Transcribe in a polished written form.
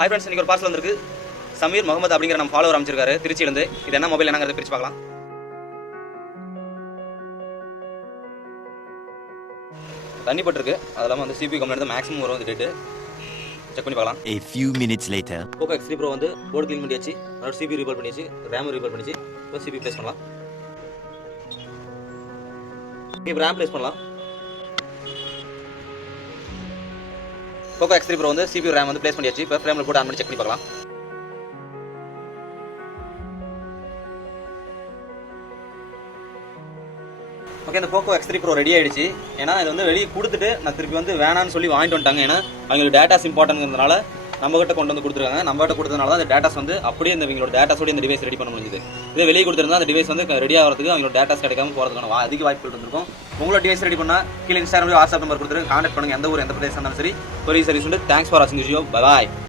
Hi friends, இன்னைக்கு ஒரு parcel வந்திருக்கு. சமீர் முகமது அப்படிங்கிற நம்ம ஃபாலோவர் அமைச்சிருக்காரு திருச்சியிலேருந்து. இது என்ன மொபைல் என்னங்கிறத பிரிச்சு பார்க்கலாம். தண்ணி பட்டிருக்கு. அது இல்லாமல் வந்து CPU கம்ப்ளைண்ட் மேக்ஸிமம் வரும். டேட்டு செக் பண்ணி பார்க்கலாம். A few minutes later. Poco X3 Pro வந்து போர்டு க்ளீன் பண்ணியாச்சு. அதோட CPU ரீபால் பண்ணியாச்சு, RAM ரீபால் பண்ணியாச்சு. இப்போ CPU ப்ளேஸ் பண்ணலாம். இப்போ RAM ப்ளேஸ் பண்ணலாம். Poco X3 Pro வந்து CPU RAM வந்து ப்ளேஸ் பண்ணியாச்சு. இப்போ ஃப்ரேமில் போட்டு ஆன் பண்ணி செக் பண்ணி பார்க்கலாம். ஓகே, இந்த Poco X3 Pro ரெடி ஆயிடுச்சு. ஏன்னா இது வந்து வெளியே கொடுத்துட்டு நான் திருப்பி வந்து வேணான்னு சொல்லி வாங்கிட்டு வந்துட்டாங்க. ஏன்னா அவங்களுக்கு டேட்டாஸ் இம்பார்ட்டன்ட்ங்கிறதுனால நம்ம கிட்ட கொண்டு வந்து கொடுத்துருக்காங்க. நம்ம கிட்ட கொடுத்ததுனால தான் அந்த டேட்டாஸ் வந்து அப்படியே இந்த இவங்களோட டேட்டாஸோட இந்த டிவைஸ் ரெடி பண்ண முடியுது. இதே வெளியே கொடுத்துருந்தா அந்த டிவைஸ் வந்து ரெடி ஆகிறதுக்கு அவங்களோட டேட்டாஸ் கிடைக்காம போகிறதுக்கான அதிக வாய்ப்புகள் இருந்திருக்கும். உங்களோட டிவைஸ் ரெடி பண்ணால் கீழே இன்ஸ்டாகிராம் வாட்ஸ்அப் நம்பர் கொடுத்துருங்க. கான்டாக்ட் பண்ணுங்க. எந்த ஊர் எந்த பிரதேசம் இருந்தாலும் சரி. கொரியர் சர்வீஸ் உண்டு. தேங்க்ஸ் ஃபார் வாட்சிங் வீடியோ. பை.